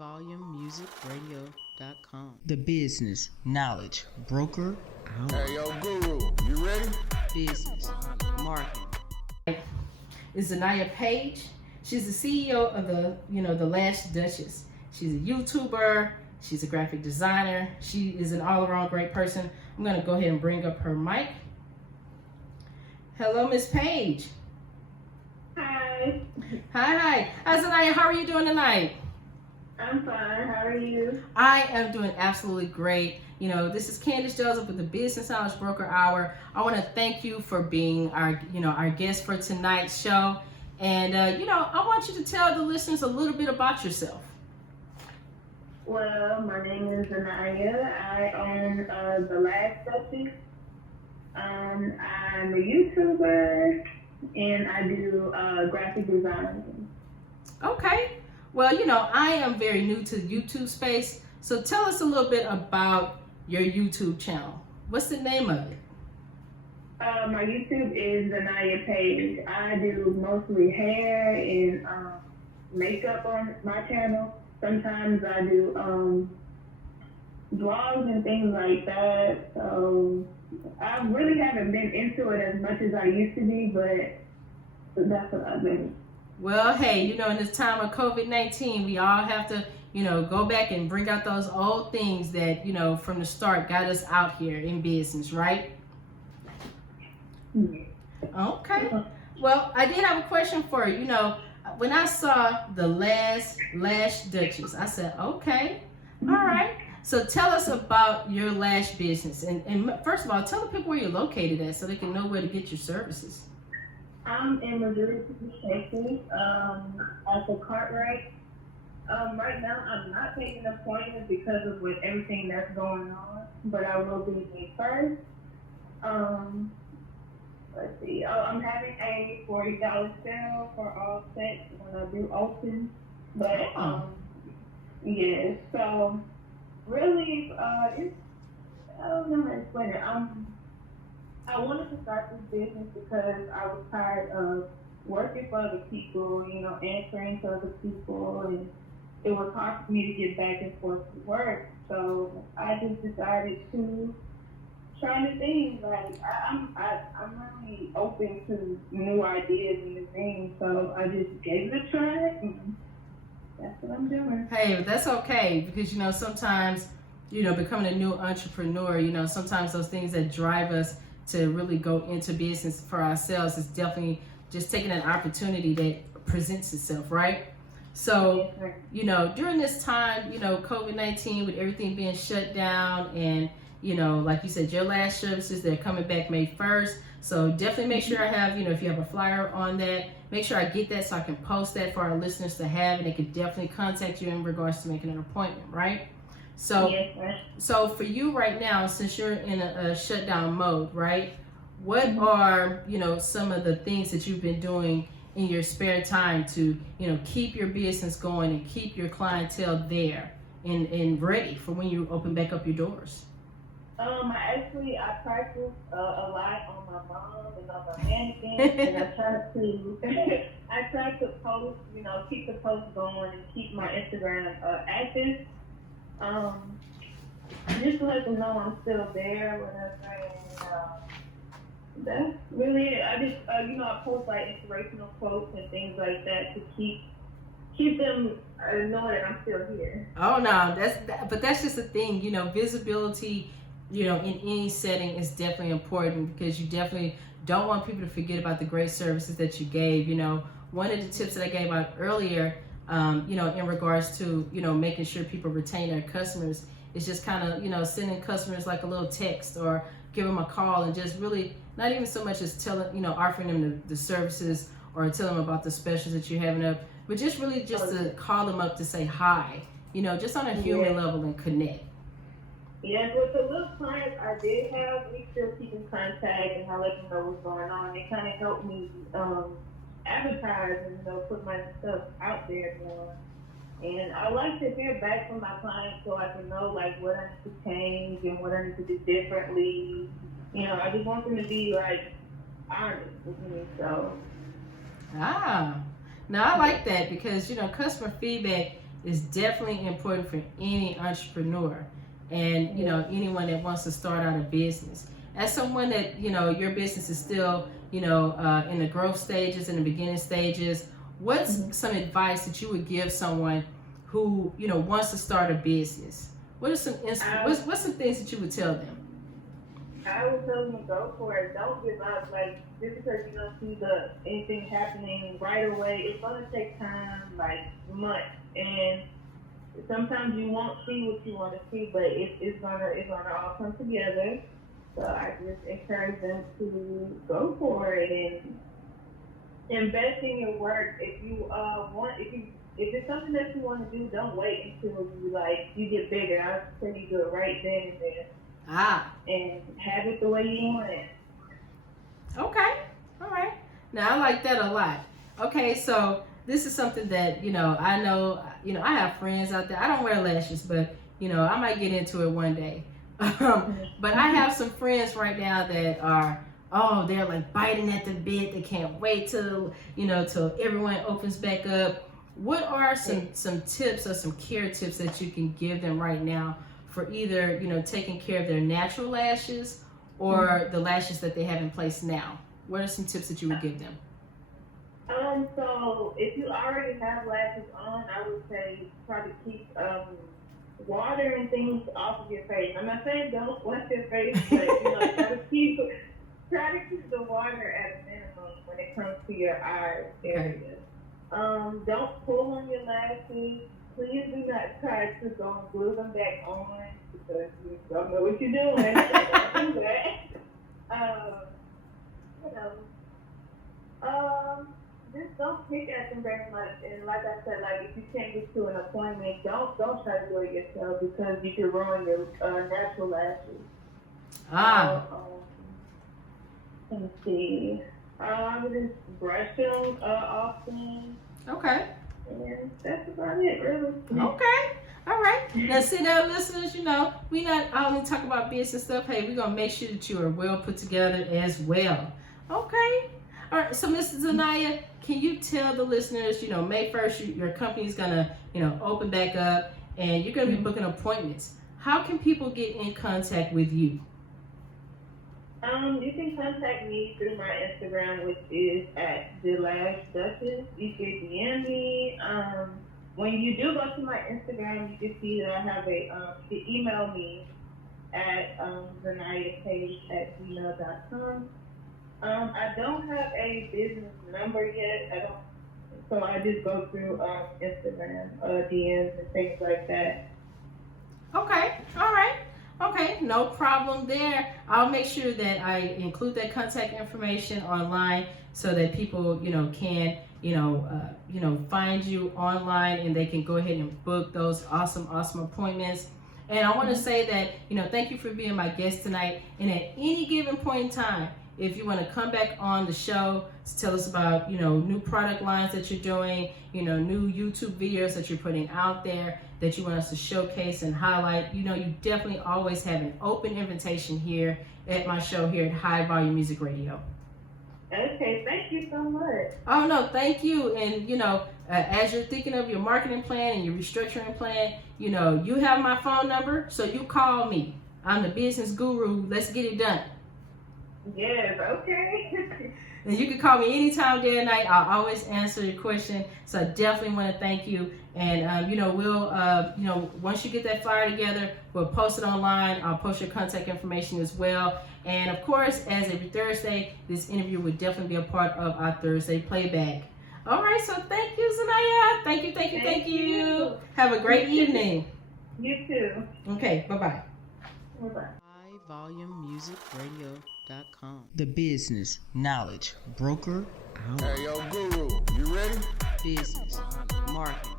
highvolumemusicradio.com. The business knowledge broker out. Hey, yo, Guru, you ready? Business, marketing. Is Zaniya Paige. She's the CEO of the Lash Duchess. She's a YouTuber. She's a graphic designer. She is an all-around great person. I'm going to go ahead and bring up her mic. Hello, Miss Paige. Hi. Hi. Hi, Zaniya. How are you doing tonight? I'm fine. How are you? I am doing absolutely great. This is Candace Joseph with the Business Knowledge Broker Hour. I want to thank you for being our guest for tonight's show. And, I want you to tell the listeners a little bit about yourself. Well, my name is Zaniya. I own the Lash Duchess. I'm a YouTuber, and I do graphic design. Okay. Well, I am very new to the YouTube space. So tell us a little bit about your YouTube channel. What's the name of it? My YouTube is Zaniya Paige. I do mostly hair and makeup on my channel. Sometimes I do vlogs and things like that. So I really haven't been into it as much as I used to be, but that's what I've been. Well, hey, in this time of COVID-19, we all have to, go back and bring out those old things that, from the start got us out here in business, right? Okay. Well, I did have a question for you. When I saw the Lash Duchess, I said, okay, all right. So tell us about your lash business. And first of all, tell the people where you're located at so they can know where to get your services. I'm in Missouri, Texas, at the Cartwright. Right now, I'm not taking appointments because of with everything that's going on, but I will be May 1st. Let's see. Oh, I'm having a $40 sale for all sets when I do open. But, yeah, so really, it's, I don't know how to explain it. I wanted to start this business because I was tired of working for other people, answering to other people, and it was hard for me to get back and forth to work. So I just decided to try new things. Like I'm really open to new ideas and new things. So I just gave it a try, and that's what I'm doing. Hey, that's okay because sometimes becoming a new entrepreneur, sometimes those things that drive us to really go into business for ourselves is definitely just taking an opportunity that presents itself, right? So, during this time, COVID-19 with everything being shut down and, like you said, your lash services, they're coming back May 1st. So definitely make sure I have, if you have a flyer on that, make sure I get that so I can post that for our listeners to have, and they can definitely contact you in regards to making an appointment, right? So, so for you right now, since you're in a shutdown mode, right? What are, some of the things that you've been doing in your spare time to, keep your business going and keep your clientele there and ready for when you open back up your doors? I practice a lot on my mom and on my mannequin, and I try to post, keep the posts going and keep my Instagram active. Just to let them know I'm still there, whatever. And that's really it. I just, I post like inspirational quotes and things like that to keep them knowing that I'm still here. Oh no, but that's just the thing. Visibility, in any setting is definitely important because you definitely don't want people to forget about the great services that you gave. One of the tips that I gave out earlier, in regards to, making sure people retain their customers is just kind of, sending customers like a little text or give them a call and just really not even so much as telling, offering them the services or tell them about the specials that you're having up, but just really just to call them up to say hi, just on a human level and connect. Yes, with the little clients I did have, we still keep in contact and I let them know what's going on. They kind of helped me advertise and put my stuff out there more. And I like to hear back from my clients so I can know like what I need to change and what I need to do differently. I just want them to be like honest with me. So. Now I like that because customer feedback is definitely important for any entrepreneur and, you know, anyone that wants to start out a business. As someone that, you know, your business is still, you know, in the growth stages, in the beginning stages, what's some advice that you would give someone who, you know, wants to start a business? What are some what's some things that you would tell them? I would tell them to go for it. Don't give up. Like, just because you don't see anything happening right away, it's gonna take time, like months. And sometimes you won't see what you want to see, but it's gonna all come together. So I just encourage them to go for it and invest in your work. If you if it's something that you want to do, don't wait until you get bigger. I say you do it right then and there. And have it the way you want it. Okay. All right. Now I like that a lot. Okay, so this is something that, you know, I know, you know, I have friends out there. I don't wear lashes, but, you know, I might get into it one day. But I have some friends right now that are, they're like biting at the bit. They can't wait till everyone opens back up. What are some tips or some care tips that you can give them right now for either, you know, taking care of their natural lashes or the lashes that they have in place now? What are some tips that you would give them? So if you already have lashes on, I would say try to keep water and things off of your face. I'm not saying don't wash your face, but you know, try to keep the water at a minimum when it comes to your eye area. Don't pull on your lashes. Please do not try to go and glue them back on because you don't know what you're doing. So don't do that. Just don't pick at them very much. And like I said, like if you can't get to an appointment, don't try to do it yourself because you can ruin your natural lashes. Let me see. Just brush them often. Okay. And that's about it, really. Okay. All right. Now, see now, listeners, you know, we not only talk about business stuff. Hey, we're going to make sure that you are well put together as well. Okay. All right. So, Mrs. Zaniya, can you tell the listeners, you know, May 1st, your company is going to, you know, open back up and you're going to be booking appointments. How can people get in contact with you? You can contact me through my Instagram, which is at the Lash Duchess. You can DM me. When you do go to my Instagram, you can see that I have you can email me at zaniyapage@gmail.com. I don't have a business number yet. So I just go through Instagram DMs and things like that. Okay. All right. Okay, no problem there. I'll make sure that I include that contact information online so that people, you know, can, find you online and they can go ahead and book those awesome appointments. And I want to say that, you know, thank you for being my guest tonight. And at any given point in time, if you want to come back on the show to tell us about, you know, new product lines that you're doing, you know, new YouTube videos that you're putting out there that you want us to showcase and highlight, you know, you definitely always have an open invitation here at my show here at High Volume Music Radio. Okay, thank you so much. Oh, no, thank you. And, you know, as you're thinking of your marketing plan and your restructuring plan, you know, you have my phone number, so you call me. I'm the business guru. Let's get it done. Yes, okay. And you can call me anytime, day or night. I'll always answer your question. So I definitely want to thank you. And, we'll, once you get that flyer together, we'll post it online. I'll post your contact information as well. And, of course, as every Thursday, this interview will definitely be a part of our Thursday playback. All right, so thank you, Zaniya. Thank you. Have a great evening. You too. Okay, bye-bye. Bye-bye. HighVolumeMusicRadio.com. The business knowledge broker out. Hey, yo, Guru, you ready? Business, marketing,